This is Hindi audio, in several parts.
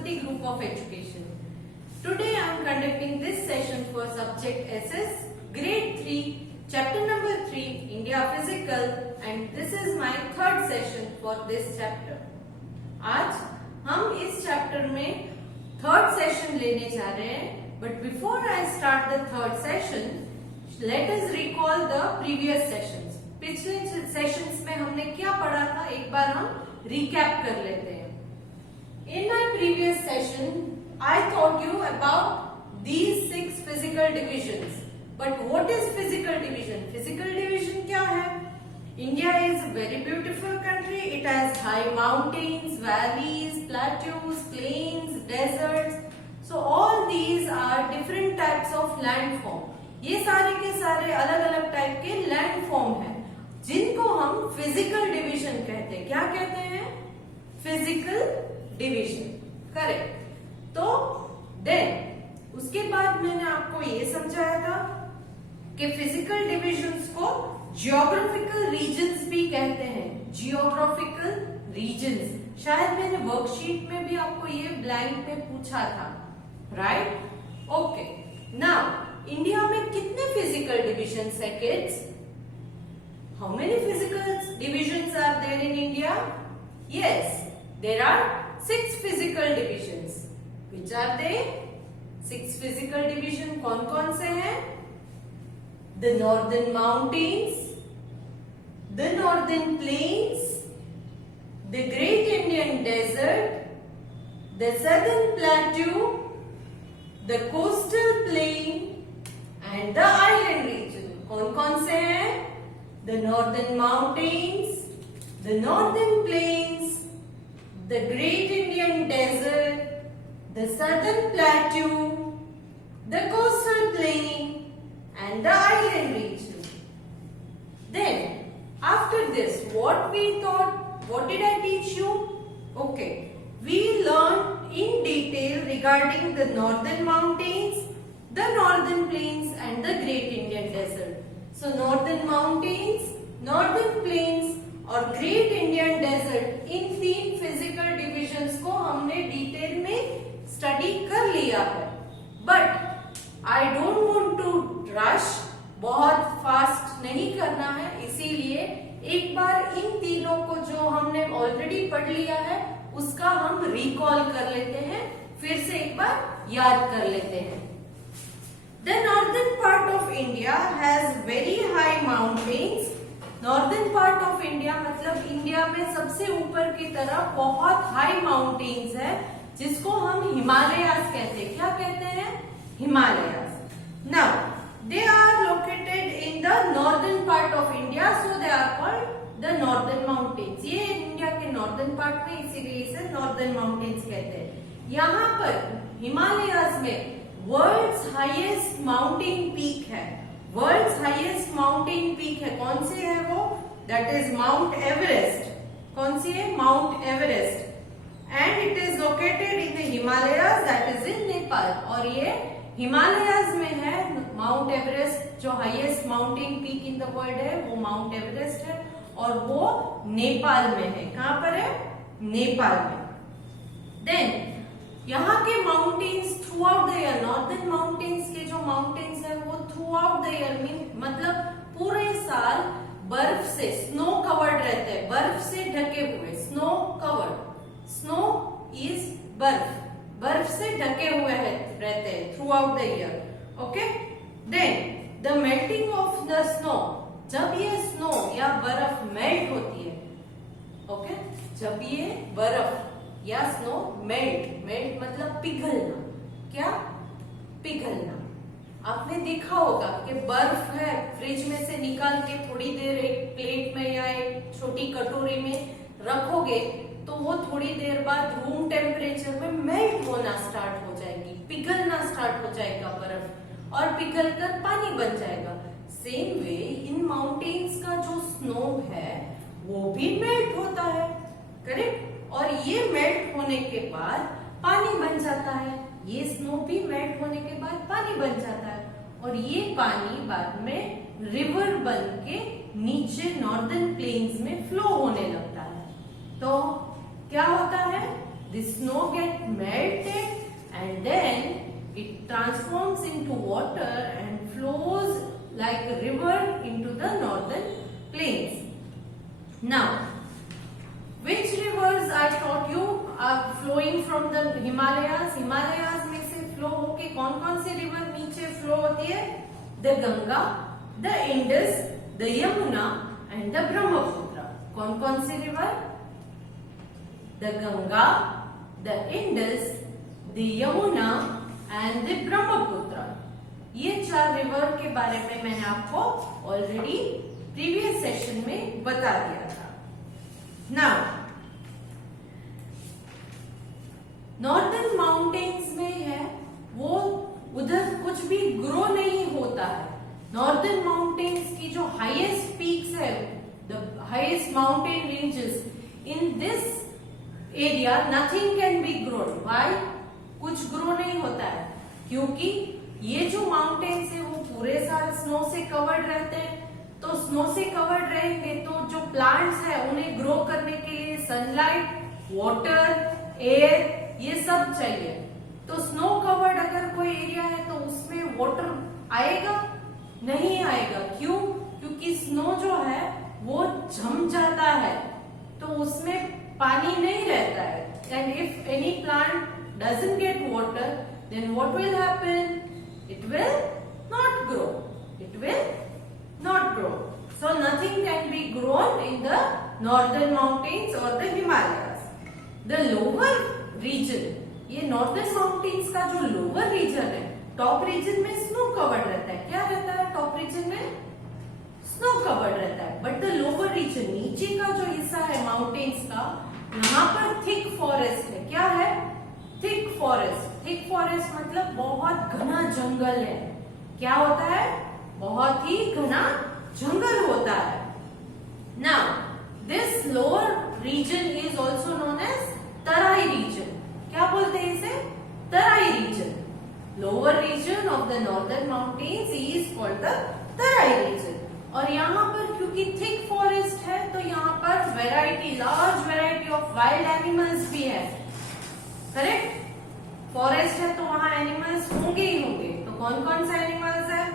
Saraswati Group of Education. Today I am conducting this session for subject SS, Grade 3, Chapter number 3, India Physical, and this is my third session for this chapter. आज हम इस चैप्टर में थर्ड सेशन लेने जा रहे हैं, but before I start the third session, let us recall the previous sessions. पिछले सेशंस में हमने क्या पढ़ा था, एक बार हम रिकैप कर लेते हैं. In my previous session, I taught you about these 6 physical divisions. But what is physical division? Physical division क्या है? India is a very beautiful country. It has high mountains, valleys, plateaus, plains, deserts. So all these are different types of landform. ये सारे के सारे अलग अलग टाइप के लैंडफॉर्म हैं, जिनको हम फिजिकल डिवीजन कहते हैं. क्या कहते हैं? Physical division. करेक्ट. तो देन उसके बाद मैंने आपको ये समझाया था कि फिजिकल डिविजन्स को जियोग्राफिकल रीजन्स भी कहते हैं. जियोग्राफिकल रीजन्स, शायद मैंने वर्कशीट में भी आपको ये ब्लैंक में पूछा था. राइट? ओके. नाउ इंडिया में कितने फिजिकल डिविजन्स है kids? How many physical divisions are there in India? Yes, there are 6 physical divisions. Which are they? 6 physical division कौन-कौन से हैं? The northern mountains, the northern plains, the Great Indian Desert, the southern plateau, the coastal plain, and the island region. कौन-कौन से हैं? The northern mountains, the northern plains, the Great Indian Desert, the southern plateau, the coastal plain, and the island region. Then, after this, what we taught? What did I teach you? Okay, we learned in detail regarding the northern mountains, the northern plains, and the Great Indian Desert. So northern mountains, northern plains और Great Indian Desert, इन 3 फिजिकल डिविजन्स को हमने डिटेल में स्टडी कर लिया है. But I don't want to rush, बहुत फास्ट नहीं करना है, इसीलिए एक बार इन तीनों को जो हमने ऑलरेडी पढ़ लिया है उसका हम रिकॉल कर लेते हैं, फिर से एक बार याद कर लेते हैं. The northern part of India has very high mountains. Northern part of India मतलब इंडिया में सबसे ऊपर की तरफ बहुत हाई माउंटेन्स है, जिसको हम हिमालयास कहते हैं. क्या कहते हैं? Himalayas. Now they are located in the northern part of India, so they are called the northern mountains. ये इंडिया के नॉर्दर्न पार्ट में, इसीलिए इसे नॉर्दर्न माउंटेन्स कहते हैं. यहाँ पर हिमालयास में वर्ल्ड्स हाईएस्ट माउंटेन पीक है. वर्ल्ड्स हाईएस्ट माउंटेन पीक है. कौन सी है वो? That is mount Everest. कौन सी है? Mount Everest. And it is located in the Himalayas, that is in Nepal. और ये हिमालयाज में है. माउंट एवरेस्ट जो highest mountain peak in the world है, वो माउंट एवरेस्ट है, और वो नेपाल में है. कहां पर है? नेपाल में. देन यहाँ के mountains through out the year, northern mountains के जो माउंटेन्स है वो थ्रू आउट द ईयर मतलब पूरे साल बर्फ से, स्नो कवर्ड रहते हैं, बर्फ से ढके हुए. स्नो कवर्ड, स्नो इज बर्फ, बर्फ से ढके हुए रहते हैं throughout the year. Okay. Then the melting of the snow, जब ये स्नो या बर्फ मेल्ट होती है, ओके, जब ये बर्फ या स्नो मेल्ट मतलब पिघलना. क्या? पिघलना. आपने देखा होगा कि बर्फ है, फ्रिज में से निकाल के थोड़ी देर एक प्लेट में या एक छोटी कटोरी में रखोगे तो वो थोड़ी देर बाद रूम टेम्परेचर में मेल्ट होना स्टार्ट हो जाएगी, पिघलना स्टार्ट हो जाएगा बर्फ, और पिघल कर पानी बन जाएगा. सेम वे इन माउंटेन्स का जो स्नो है वो भी मेल्ट होता है. करेक्ट? और ये मेल्ट होने के बाद पानी बन जाता है. ये स्नो भी मेल्ट होने के बाद पानी बन जाता है, और ये पानी बाद में रिवर बन के नीचे नॉर्दर्न प्लेन्स में फ्लो होने लगता है. तो क्या होता है? the snow get melted and then it transforms into water and flows like a river into the northern plains. Now, which rivers I taught you are flowing from the Himalayas? Himalayas में से flow होके कौन कौन से river नीचे flow होती है? The Ganga, the Indus, the Yamuna and the Brahmaputra. कौन कौन से river? The Ganga, the Indus, the Yamuna and the Brahmaputra. ये 4 river के बारे में मैंने आपको already previous session में बता दिया था. Now, नॉर्दर्न माउंटेन्स में है वो उधर कुछ भी ग्रो नहीं होता है. नॉर्दर्न माउंटेन्स की जो हाईएस्ट पीक्स है, the highest mountain ranges, in this area nothing can be grown. Why? कुछ ग्रो नहीं होता है क्योंकि ये जो माउंटेन्स है वो पूरे साल स्नो से कवर्ड रहते हैं. तो स्नो से कवर्ड रहेंगे तो जो प्लांट्स है उन्हें ग्रो करने के लिए सनलाइट, वाटर, एयर ये सब चाहिए. तो स्नो कवर्ड अगर कोई एरिया है तो उसमें वाटर आएगा? नहीं आएगा. क्यों? क्योंकि स्नो जो है वो जम जाता है तो उसमें पानी नहीं रहता है. And if any plant doesn't get water then what will happen? It will not grow. It will not grow. So nothing can be grown in the northern mountains or the Himalayas. The lower region, ये northern mountains का जो lower region है, top region में snow covered रहता है. क्या रहता है top region में? Snow covered रहता है. But the lower region, नीचे का जो हिस्सा है mountains का, यहाँ पर thick forest है. क्या है? Thick forest. Thick forest मतलब बहुत घना जंगल है. क्या होता है? बहुत ही घना जंगल होता है. Now, this lower region is also known as Terai region. क्या बोलते हैं इसे? तराई region. Lower region of the northern mountains is called the Terai region. और यहाँ पर क्योंकि thick forest है तो यहाँ पर variety, large variety of wild animals भी है. करेक्ट? फॉरेस्ट है तो वहाँ एनिमल्स होंगे ही होंगे. तो कौन कौन से एनिमल्स है?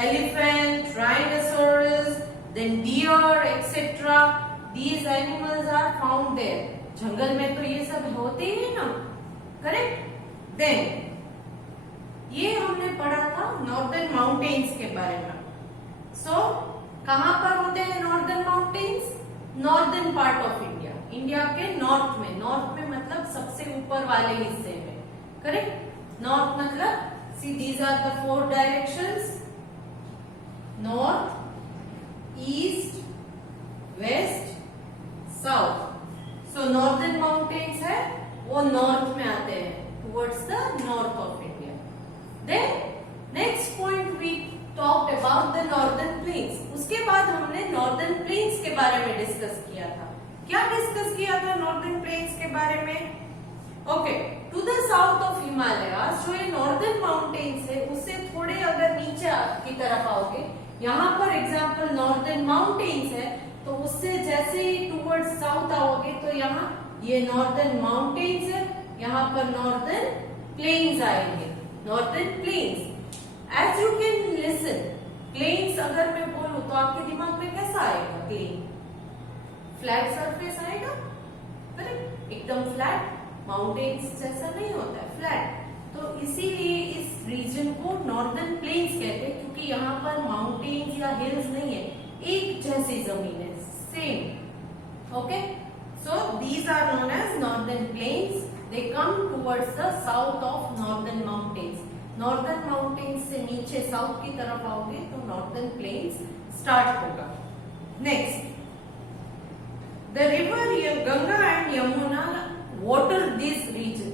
Elephant, rhinoceros, then deer, etc. These animals are found there. जंगल में तो ये सब होते ही है ना. करेक्ट? Then ये हमने पढ़ा था नॉर्दर्न माउंटेन्स के बारे में. सो कहाँ पर होते हैं northern mountains? Northern part of India. India के नॉर्थ में. नॉर्थ में मतलब सबसे ऊपर वाले हिस्से में. करेक्ट? नॉर्थ मतलब see these are the 4 directions. North, east, west, south. So northern mountains है वो नॉर्थ में आते हैं, towards the north of India. Then next point we talked about the northern plains. उसके बाद हमने नॉर्दर्न प्लेन्स के बारे में डिस्कस किया था. क्या डिस्कस किया था नॉर्दर्न प्लेन्स के बारे में? Okay, to the south of Himalayas, जो ये नॉर्दर्न माउंटेन्स है उससे थोड़े अगर नीचे की तरफ आओगे, यहाँ पर एग्जाम्पल नॉर्दर्न माउंटेन्स है तो उससे जैसे ही टुवर्ड्स साउथ आओगे तो यहाँ ये नॉर्दर्न माउंटेन्स है, यहाँ पर नॉर्दर्न प्लेन्स आएंगे. Northern plains. As you can listen, plains अगर मैं बोलूं तो आपके दिमाग में कैसा आएगा? प्लेन, फ्लैट सरफेस आएगा. करेक्ट? एकदम फ्लैट. माउंटेन्स जैसा नहीं होता है, फ्लैट. तो इसीलिए इस रीजन को नॉर्दर्न प्लेन्स कहते हैं क्योंकि यहाँ पर माउंटेन्स या हिल्स नहीं है, एक जैसी जमीन है, same. Okay, so these are known as northern plains. They come towards the south of northern mountains. Northern mountains से नीचे साउथ की तरफ आओगे तो नॉर्दर्न प्लेन्स स्टार्ट होगा. Next, the river Ganga and Yamuna water this region.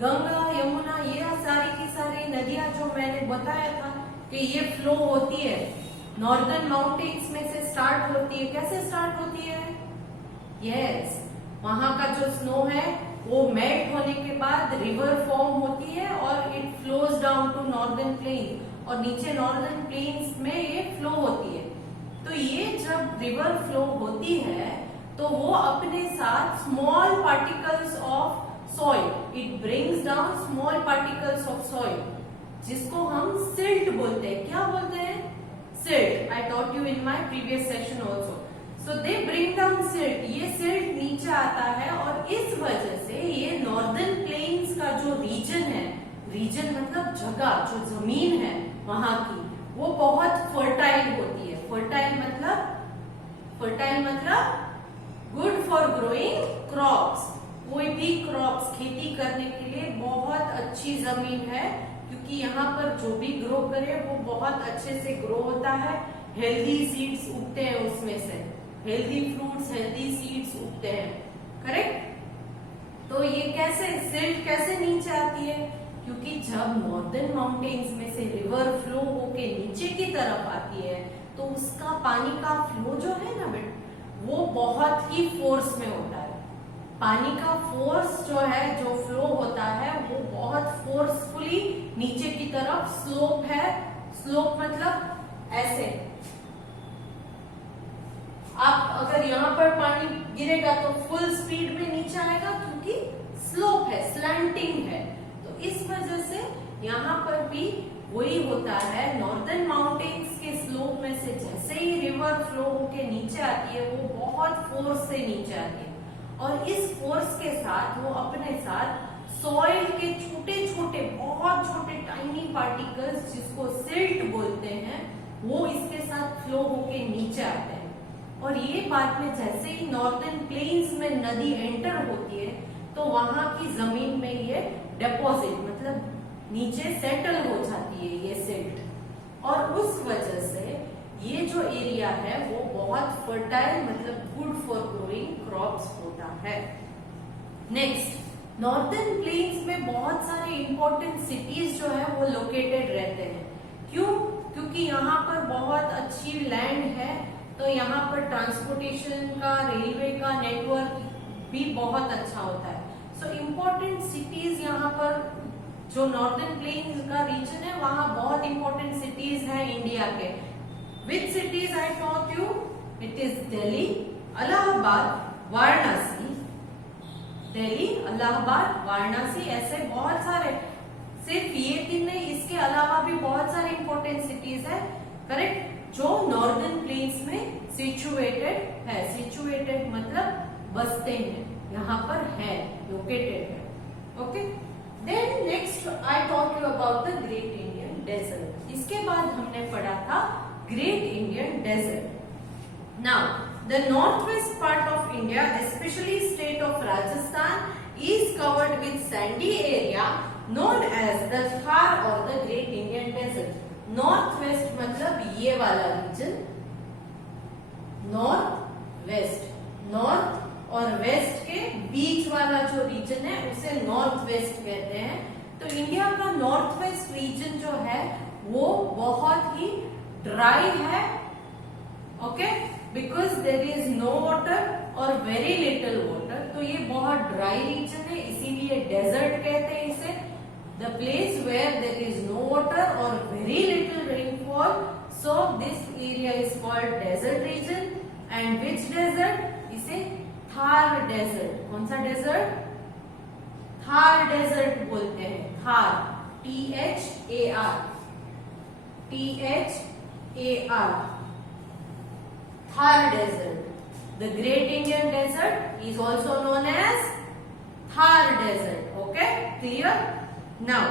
Ganga, Yamuna, ये सारी की सारी नदियां जो मैंने बताया था कि ये फ्लो होती है नॉर्दर्न माउंटेन्स में से स्टार्ट होती है. कैसे स्टार्ट होती है? यस, वहां का जो स्नो है वो मेल्ट होने के बाद रिवर फॉर्म होती है और it flows down to northern plain. और नीचे नॉर्दर्न प्लेन्स में ये फ्लो होती है. तो ये जब रिवर फ्लो होती है तो वो अपने साथ small particles of it brings down small particles of soil, जिसको हम सिल्ट बोलते हैं। क्या बोलते हैं? Silt. I taught you in my previous session also. So they bring down silt. ये सिल्ट नीचे आता है और इस वजह से ये नॉर्दर्न प्लेन्स का जो रीजन है, रीजन मतलब जगह, जो जमीन है वहां की, वो बहुत फर्टाइल होती है। फर्टाइल मतलब गुड फॉर ग्रोइंग क्रॉप्स। कोई भी क्रॉप्स खेती करने के लिए बहुत अच्छी जमीन है, क्योंकि यहाँ पर जो भी ग्रो करे वो बहुत अच्छे से ग्रो होता है। हेल्दी सीड्स उगते हैं उसमें से, हेल्दी फ्रूट्स, हेल्दी सीड्स उगते हैं। करेक्ट? तो ये कैसे सिल्ट कैसे नीचे आती है? क्योंकि जब नॉर्दर्न माउंटेन्स में से रिवर फ्लो होके नीचे की तरफ आती है तो उसका पानी का फ्लो जो है ना बेटा, वो बहुत ही फोर्स में होता है। पानी का फोर्स जो है, जो फ्लो होता है, वो बहुत फोर्सफुली नीचे की तरफ स्लोप है। स्लोप मतलब ऐसे, आप अगर यहाँ पर पानी गिरेगा तो फुल स्पीड में नीचे आएगा, क्योंकि स्लोप है, स्लैंटिंग है। तो इस वजह से यहाँ पर भी वही होता है। नॉर्दर्न माउंटेन्स के स्लोप में से जैसे ही रिवर फ्लो होके नीचे आती है, वो बहुत फोर्स से नीचे आती है, और इस फोर्स के साथ वो अपने साथ सॉइल के छोटे छोटे, बहुत छोटे टाइनी पार्टिकल्स, जिसको सिल्ट बोलते हैं, वो इसके साथ फ्लो होके नीचे आते हैं। और ये बाद में जैसे ही नॉर्दर्न प्लेन्स में नदी एंटर होती है तो वहां की जमीन में ये डिपॉजिट मतलब नीचे सेटल हो जाती है ये सिल्ट, और उस वजह से ये जो एरिया है वो बहुत फर्टाइल मतलब गुड फॉर ग्रोइंग क्रॉप्स होता है। नेक्स्ट, नॉर्दर्न प्लेन्स में बहुत सारे इंपॉर्टेंट सिटीज जो है वो लोकेटेड रहते हैं। क्यों? क्योंकि यहाँ पर बहुत अच्छी लैंड है, तो यहाँ पर ट्रांसपोर्टेशन का, रेलवे का नेटवर्क भी बहुत अच्छा होता है। सो इम्पोर्टेंट सिटीज यहाँ पर, जो नॉर्दर्न प्लेन्स का रीजन है, वहां बहुत इंपॉर्टेंट सिटीज हैं इंडिया के। विच cities I taught you? It is Delhi, Allahabad, Varanasi. Delhi, Allahabad, Varanasi, ऐसे बहुत सारे, सिर्फ ये तीन नहीं, इसके अलावा भी बहुत सारे इंपॉर्टेंट सिटीज है। करेक्ट? जो नॉर्दर्न प्लेन्स में सिचुएटेड है। सिचुएटेड मतलब बसते हैं, यहाँ पर है, लोकेटेड है। Okay? Then next I talk you about the Great Indian Desert. इसके बाद हमने पढ़ा था Great Indian Desert. Now the northwest part of India, especially state of Rajasthan, is covered with sandy area known as the Thar or the Great Indian Desert. Northwest मतलब ये वाला region, north west, north और वेस्ट के बीच वाला जो रीजन है उसे नॉर्थ वेस्ट कहते हैं। तो इंडिया का नॉर्थ वेस्ट रीजन जो है वो बहुत ही ड्राई है। Okay? Because there is no water और वेरी लिटिल वाटर, तो ये बहुत ड्राई रीजन है, इसीलिए डेजर्ट कहते हैं इसे। The place where there is no water और very little rainfall, so this area is called desert region. And which desert? इसे थार डेजर्ट। कौन सा डेजर्ट? थार डेजर्ट बोलते हैं। Thar, THAR, THAR, Thar desert. The great Indian desert is also known as Thar desert. Okay? Clear? Now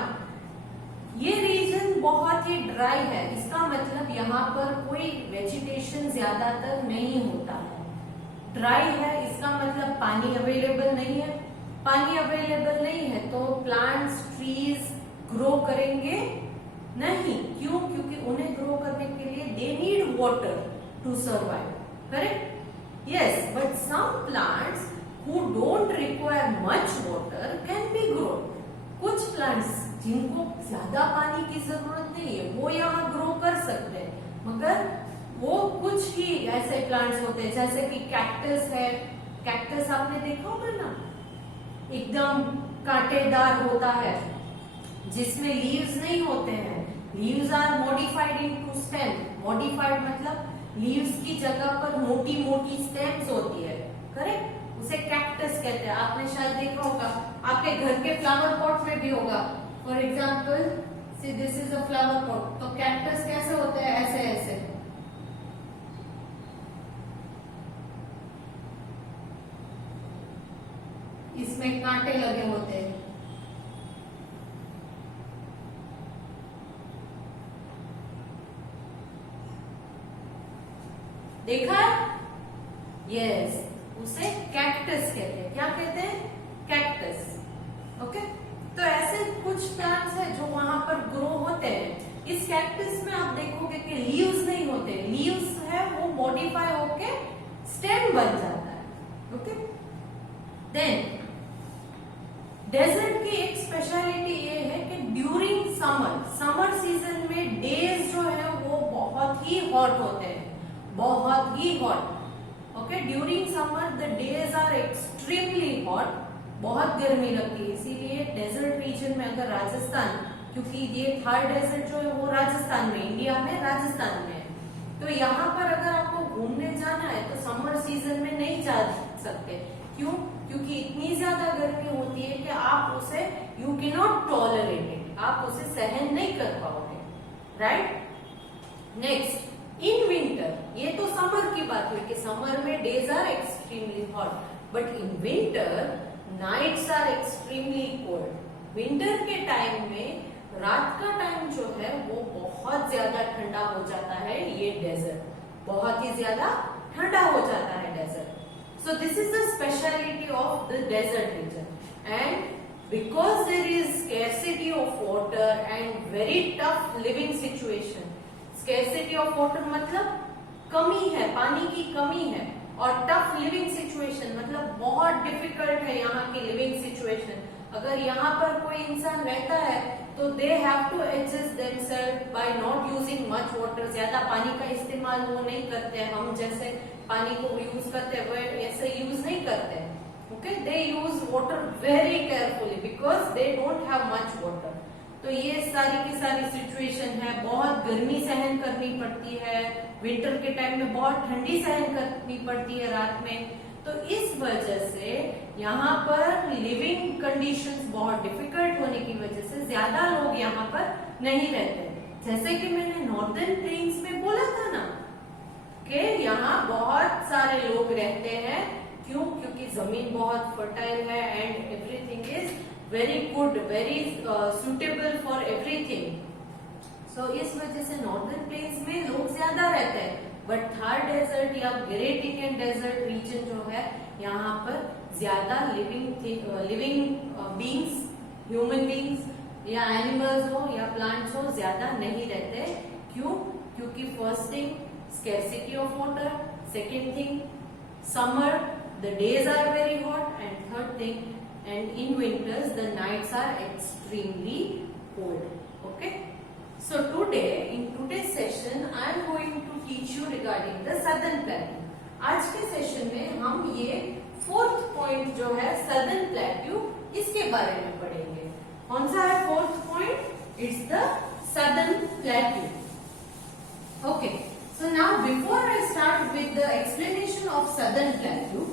ये रीजन बहुत ही ड्राई है, इसका मतलब यहाँ पर कोई वेजिटेशन ज्यादातर नहीं होता है। ड्राई है इसका मतलब पानी अवेलेबल नहीं है। पानी अवेलेबल नहीं है तो प्लांट्स, ट्रीज ग्रो करेंगे नहीं। क्यों? क्योंकि उन्हें ग्रो करने के लिए they need water to survive. Correct? Yes, but some plants who don't require much water can be grown. कुछ प्लांट्स जिनको ज्यादा पानी की जरूरत नहीं है वो यहाँ ग्रो कर सकते हैं, मगर वो कुछ ही ऐसे प्लांट्स होते हैं जैसे कि कैक्टस है। कैक्टस आपने देखा होगा ना, एकदम कांटेदार होता है जिसमें लीव्स नहीं होते हैं। Leaves are modified into stem. Modified मतलब लीव्स की जगह पर मोटी मोटी स्टेम्स होती है। करेक्ट? उसे कैक्टस कहते हैं। आपने शायद देखा होगा, आपके घर के फ्लावर पॉट में भी होगा। For example see this is a flower pot, तो कैक्टस कैसे होते हैं, ऐसे ऐसे। इसमें कांटे लगे होते हैं। देखा है? यस, उसे कैक्टस कहते हैं। क्या कहते हैं? कैक्टस। ओके, तो ऐसे कुछ प्लांट्स है जो वहां पर ग्रो होते हैं। इस कैक्टस में आप देखोगे कि लीव्स नहीं होते, लीव्स है वो मॉडिफाई होके स्टेम बन जाता है। ओके, देन डेजर्ट की एक स्पेशलिटी ये है कि ड्यूरिंग समर सीजन में डेज जो है वो बहुत ही हॉट होते हैं, बहुत ही hot. Okay, during summer the days are extremely hot, बहुत गर्मी लगती है। इसीलिए डेजर्ट रीजन में, अगर राजस्थान, क्योंकि ये थार डेजर्ट जो है वो राजस्थान में, इंडिया में राजस्थान में है, तो यहाँ पर अगर आपको घूमने जाना है तो समर सीजन में नहीं जा सकते। क्यों? क्योंकि इतनी ज्यादा गर्मी होती है कि आप उसे you can not tolerate it, आप उसे सहन नहीं कर पाओगे, राइट। नेक्स्ट, इन विंटर, ये तो समर की बात हुई कि समर में days are extremely hot, but in winter nights are extremely cold. Winter के टाइम में रात का टाइम जो है वो बहुत ज्यादा ठंडा हो जाता है। ये डेजर्ट बहुत ही ज्यादा ठंडा हो जाता है desert. So this is the speciality of the desert region, and because there is scarcity of water and very tough living situation. Scarcity of water मतलब कमी है, पानी की कमी है, और tough living situation मतलब बहुत difficult है यहाँ की living situation। अगर यहाँ पर कोई इंसान रहता है तो they have to adjust themselves by not using much water। ज्यादा पानी का इस्तेमाल वो नहीं करते हैं, हम जैसे पानी को यूज करते हैं वो ऐसे यूज नहीं करते। Okay, they use water very carefully because they don't have much water. तो ये सारी की सारी सिचुएशन है। बहुत गर्मी सहन करनी पड़ती है, विंटर के टाइम में बहुत ठंडी सहन करनी पड़ती है रात में। तो इस वजह से यहाँ पर लिविंग कंडीशंस बहुत डिफिकल्ट होने की वजह से ज्यादा लोग यहाँ पर नहीं रहते। जैसे कि मैंने नॉर्दर्न प्लेन्स में बोला था ना कि यहाँ बहुत सारे लोग रहते हैं। क्यों? क्योंकि जमीन बहुत फर्टाइल है and everything is very good, very suitable for everything. So इस वजह से नॉर्दर्न प्लेन्स में लोग ज्यादा रहते हैं। बट थार डेजर्ट या ग्रेट इंडियन डेजर्ट रीजन जो है यहाँ पर ज्यादा लिविंग बींग्स, ह्यूमन बींग्स या एनिमल्स हो या प्लांट्स हो ज्यादा नहीं रहते। क्यों? क्योंकि first thing scarcity of water, second thing summer the days are very hot, and third thing, and in winters the nights are extremely cold. Okay, so today in today's session I am going to teach you regarding the southern plateau. आज के सेशन में हम ये फोर्थ पॉइंट जो है southern plateau, इसके बारे में पढ़ेंगे। कौन सा है fourth point? It's the southern plateau. Okay, so now before I start with the explanation of southern plateau,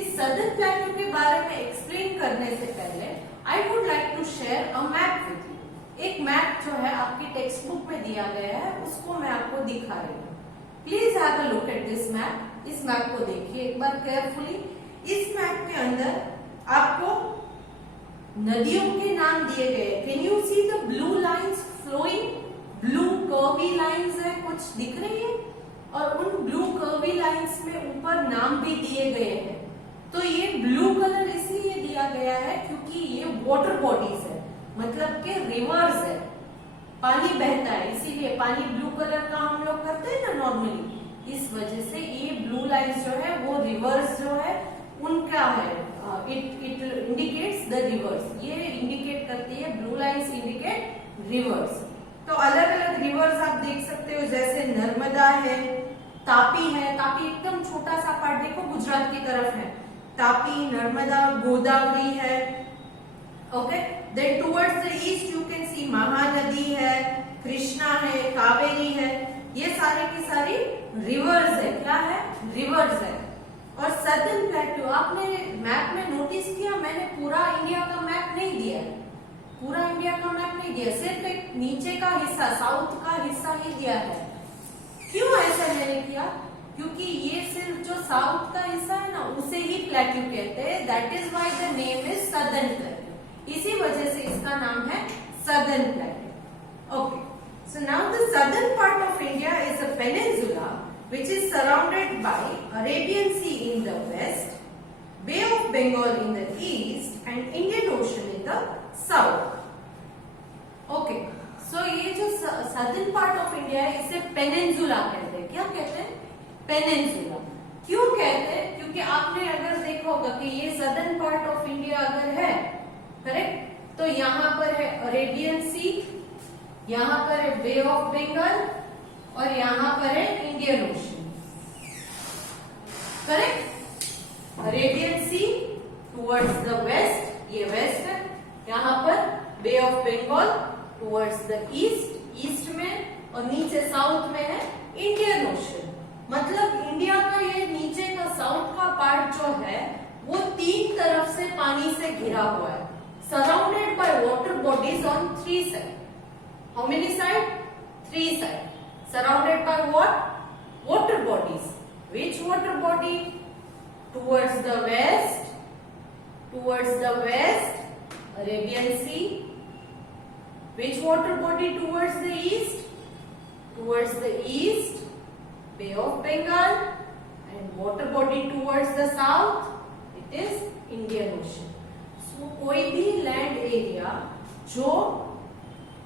इस southern plateau के बारे में एक्सप्लेन करने से पहले I would like to share a map with you. एक मैप जो है आपकी टेक्स्ट बुक में दिया गया है, उसको मैं आपको दिखा रही हूँ। Please have a look at this map. इस मैप को देखिए एक बार केयरफुली। इस मैप के अंदर आपको नदियों के नाम दिए गए। Can you see the blue lines flowing? Blue curvy lines है, कुछ दिख रही है, और उन ब्लू कर्वी लाइंस में ऊपर नाम भी दिए गए हैं। तो ये ब्लू कलर इसलिए दिया गया है क्योंकि ये वाटर बॉडीज है, मतलब के रिवर्स है, पानी बहता है, इसीलिए पानी ब्लू कलर का हम लोग करते हैं ना नॉर्मली। इस वजह से ये ब्लू लाइंस जो है वो रिवर्स जो है उनका है। It indicates the reverse. ये इंडिकेट करती है, ब्लू लाइंस इंडिकेट रिवर्स। तो अलग अलग रिवर्स आप देख सकते हो, जैसे नर्मदा है, तापी है। तापी एकदम छोटा सा पार्ट देखो गुजरात की तरफ है। तापी, नर्मदा, गोदावरी है। Okay, then towards the east you can see Mahanadi है, कृष्णा है, कावेरी है। ये सारे की सारी रिवर्स है। क्या है? रिवर्स है। और सदर्न प्लेट्यू, आपने मैप में नोटिस किया मैंने पूरा इंडिया का मैप नहीं दिया है, पूरा इंडिया का मैप नहीं दिया, सिर्फ एक नीचे का हिस्सा साउथ का हिस्सा ही दिया है। क्यों ऐसा मैंने किया? क्योंकि ये सिर्फ जो साउथ का हिस्सा है ना उसे ही प्लेट्यू कहते हैं, that is why the name is southern plateau, इसी वजह से इसका नाम है southern plateau. Okay, so now the southern part of India is a peninsula which is surrounded by Arabian Sea in the west, Bay of Bengal in the east and Indian Ocean in the south. Okay, so ये जो southern part of India है इसे पेनिनसुला कहते हैं। क्या कहते हैं? पेनिनसुला। क्यों कहते हैं? क्योंकि आपने अगर देखा होगा कि ये southern part of India अगर है, करेक्ट, तो यहाँ पर है अरेबियन सी, यहाँ पर है बे ऑफ बंगाल और यहाँ पर है Indian Ocean, correct. Arabian Sea towards the west, ये वेस्ट है, यहाँ पर Bay of Bengal towards the east, east में, और नीचे साउथ में है इंडियन ओशन। मतलब इंडिया का ये नीचे का साउथ का पार्ट जो है वो तीन तरफ से पानी से घिरा हुआ है, surrounded by water bodies on 3 side. How many side? 3 side. Surrounded by what? Water bodies. Which water body? Towards the west, Arabian Sea. Which water body towards the east? Towards the east, Bay of Bengal, and water body towards the south, it is Indian Ocean. So कोई भी land area जो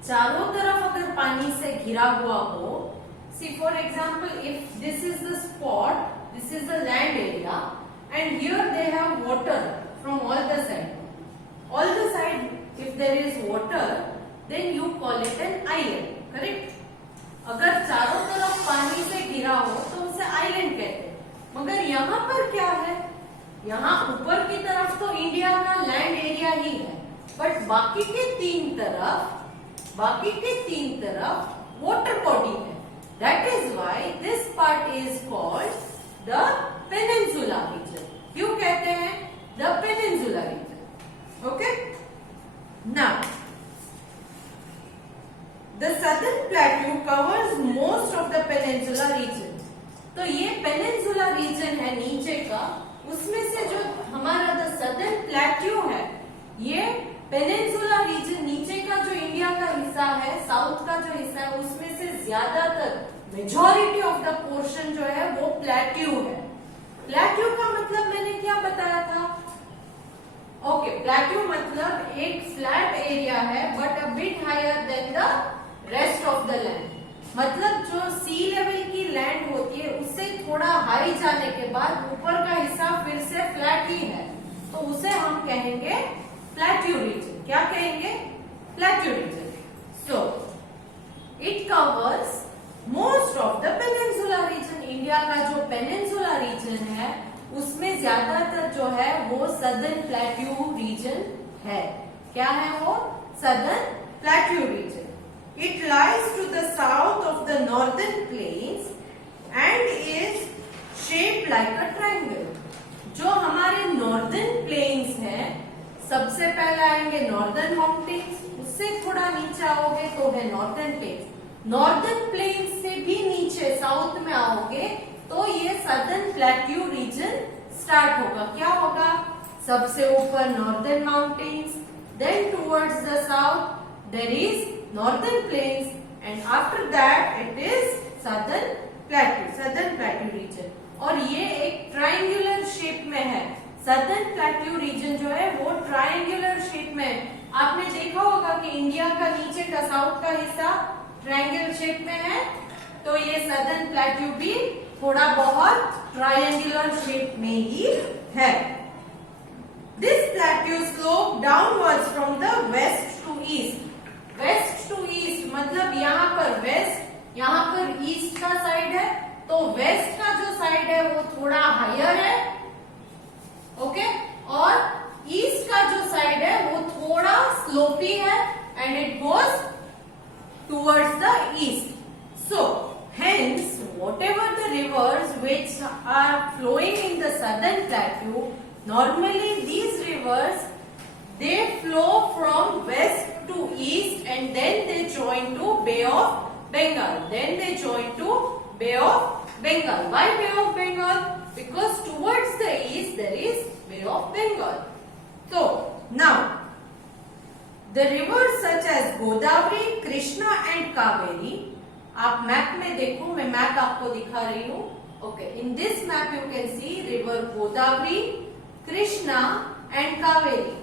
चारों तरफ अगर पानी से घिरा हुआ हो, see for example if this is the spot, this is the land area and here they have water from all the side, if there is water then you call it an island, correct? अगर चारों तरफ पानी से घिरा हो तो उसे आइलैंड कहते हैं। मगर यहाँ पर क्या है, यहाँ ऊपर की तरफ तो इंडिया का लैंड एरिया ही है, बट बाकी के तीन तरफ वाटर बॉडी है। That is why this part is called the peninsula region. क्यों कहते हैं the peninsula region? Okay? Now, the southern plateau covers most of the peninsula region. तो ये peninsula region है नीचे का, उसमें से जो हमारा the southern plateau है, ये पेनिनसुला रीजन नीचे का जो इंडिया का हिस्सा है, साउथ का जो हिस्सा है, उसमें से ज्यादातर मेजॉरिटी ऑफ द पोर्शन जो है वो प्लेट्यू है। प्लेट्यू का मतलब मैंने क्या बताया था? ओके, प्लेट्यू मतलब एक फ्लैट एरिया है but a bit higher than the rest of the land. मतलब जो सी लेवल की लैंड होती है उससे थोड़ा हाई जाने के बाद ऊपर का हिस्सा फिर से फ्लैट ही है, तो उसे हम कहेंगे प्लेट्यू रीजन। क्या कहेंगे? Plateau region. So it covers most of the peninsula region. India का जो पेनिनसुला रीजन है उसमें ज्यादातर जो है वो सदर्न प्लेट्यू रीजन है। क्या है वो? Southern plateau region. It lies to the south of the northern plains and is shaped like a triangle. जो हमारे नॉर्दर्न प्लेन्स हैं, सबसे पहले आएंगे नॉर्दर्न माउंटेन्स, उससे थोड़ा नीचे आओगे तो है नॉर्दर्न प्लेन्स। नॉर्दर्न प्लेन्स से भी नीचे साउथ में आओगे तो ये सदर्न प्लेट्यू रीजन स्टार्ट होगा। क्या होगा? सबसे ऊपर northern mountains, then towards the south there is northern plains and after that it is southern plateau region. और ये एक ट्रायंगुलर शेप में है। सदर्न प्लेट्यू रीजन जो है वो ट्रायंगुलर शेप में है। आपने देखा होगा कि इंडिया का नीचे का साउथ का हिस्सा ट्रायंगल शेप में है, तो ये सदर्न प्लेट्यू भी थोड़ा बहुत ट्रायंगुलर शेप में ही है। This plateau slope downwards from the west to east. West to east मतलब यहाँ पर वेस्ट, यहाँ पर ईस्ट का साइड है, तो वेस्ट का जो साइड है वो थोड़ा हायर है, ओके, और ईस्ट का जो साइड है वो थोड़ा स्लोपी है and it goes towards the east. So hence whatever the rivers which are flowing in the southern plateau, normally these rivers they flow from west to east and then they join to Bay of Bengal. Then they join to Bay of Bengal. Why Bay of Bengal? Because towards the east there is Bay of Bengal. So now the rivers such as Godavari, Krishna and Kaveri, आप मैप में देखो, मैं मैप आपको दिखा रही हूँ. Okay, in this map you can see river Godavari, Krishna and Kaveri.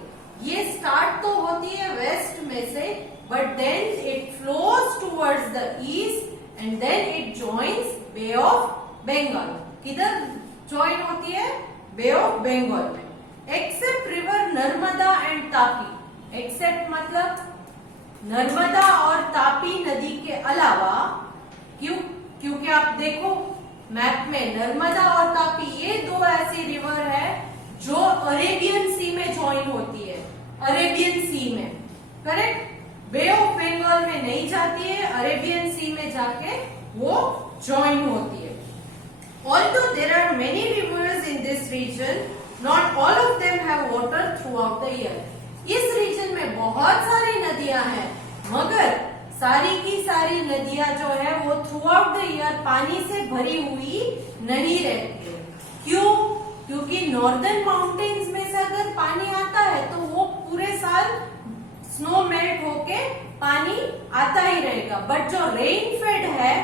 ये स्टार्ट तो होती है वेस्ट में से, but then it flows towards the east and then it joins bay of Bengal. किधर ज्वाइन होती है? बे ऑफ बंगाल में. Except river Narmada and Tapi. Except मतलब नर्मदा और तापी नदी के अलावा, क्योंकि आप देखो मैप में नर्मदा और तापी ये दो ऐसी रिवर है जो अरेबियन सी में ज्वाइन होती है. अरेबियन सी में, करेक्ट. बे ऑफ बंगाल में नहीं जाती है, अरेबियन सी में जाके वो ज्वाइन होती है. Although there are many rivers in this region, not all of them have water throughout the year. इस रीजन में बहुत सारी नदियां हैं, मगर सारी की सारी नदियां जो है वो थ्रू आउट द ईयर पानी से भरी हुई नहीं रहती है. क्यों? क्योंकि नॉर्दर्न माउंटेन्स में से अगर पानी आता है तो वो पूरे साल स्नो मेल्ट होके पानी आता ही रहेगा. बट जो रेन फेड है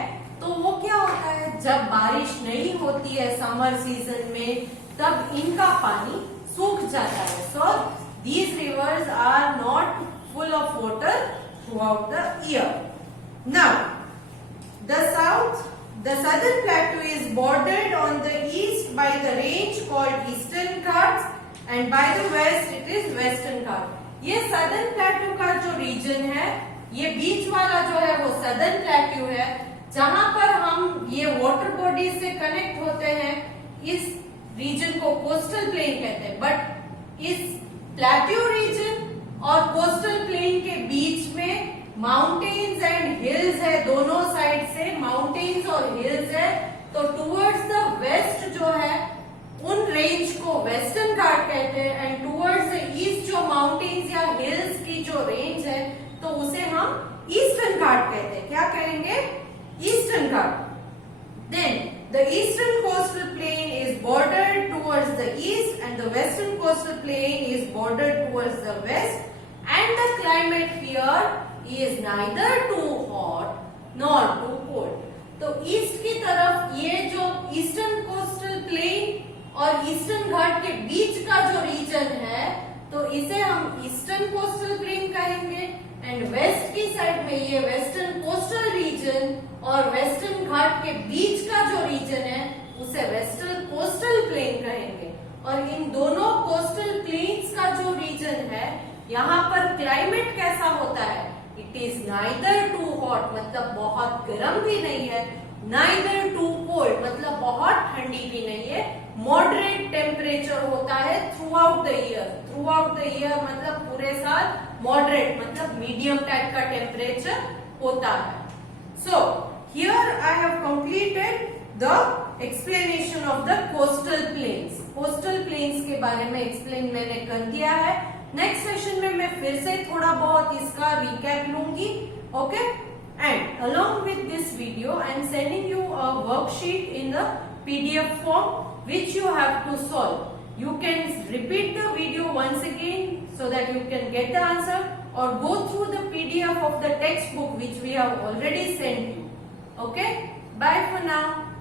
तो वो क्या होता है, जब बारिश नहीं होती है समर सीजन में तब इनका पानी सूख जाता है. सो these rivers are not full of water throughout the year. Now, the southern plateau is bordered on the east by the range called Eastern Ghats and by the west it is Western Ghats. ये southern plateau का जो region है, ये बीच वाला जो है वो southern plateau है, जहां पर हम ये water bodies से connect होते हैं. इस region को coastal plain कहते हैं. बट इस प्लेट्यू रीजन और कोस्टल प्लेन के बीच में माउंटेन्स एंड हिल्स है. दोनों साइड से माउंटेन्स और हिल्स है. तो टुवर्ड्स द वेस्ट जो है उन रेंज को वेस्टर्न घाट कहते हैं एंड टुवर्ड्स द ईस्ट जो माउंटेन्स या हिल्स की जो रेंज है तो उसे हम ईस्टर्न घाट कहते हैं. क्या कहेंगे? Eastern ghat. Then the eastern coastal plain is bordered towards the east and the western coastal plain is bordered towards the west and the climate here is neither too hot nor too cold. तो ईस्ट की तरफ ये जो ईस्टर्न कोस्टल प्लेन और ईस्टर्न घाट के बीच का जो रीजन है तो इसे हम ईस्टर्न कोस्टल प्लेन कहेंगे एंड वेस्ट की साइड में ये वेस्टर्न कोस्टल रीजन और वेस्टर्न घाट के बीच का जो रीजन है उसे वेस्टर्न कोस्टल प्लेन कहेंगे. और इन दोनों कोस्टल प्लेन्स का जो रीजन है यहाँ पर क्लाइमेट कैसा होता है? It is neither too hot मतलब बहुत गर्म भी नहीं है, नाइदर टू कोल्ड मतलब बहुत ठंडी भी नहीं है. मॉडरेट टेम्परेचर होता है through out the year. Through out the year मतलब पूरे साल मॉडरेट मतलब मीडियम टाइप का टेम्परेचर होता है. So here I have completed the explanation of the coastal plains. Coastal plains के बारे में explain मैंने कर दिया है. Next session में मैं फिर से थोड़ा बहुत इसका recap लूंगी. Okay? And along with this video I am sending you a worksheet in the PDF form which you have to solve. You can repeat the video once again so that you can get the answer or go through the PDF of the textbook which we have already sent you. Okay? Bye for now.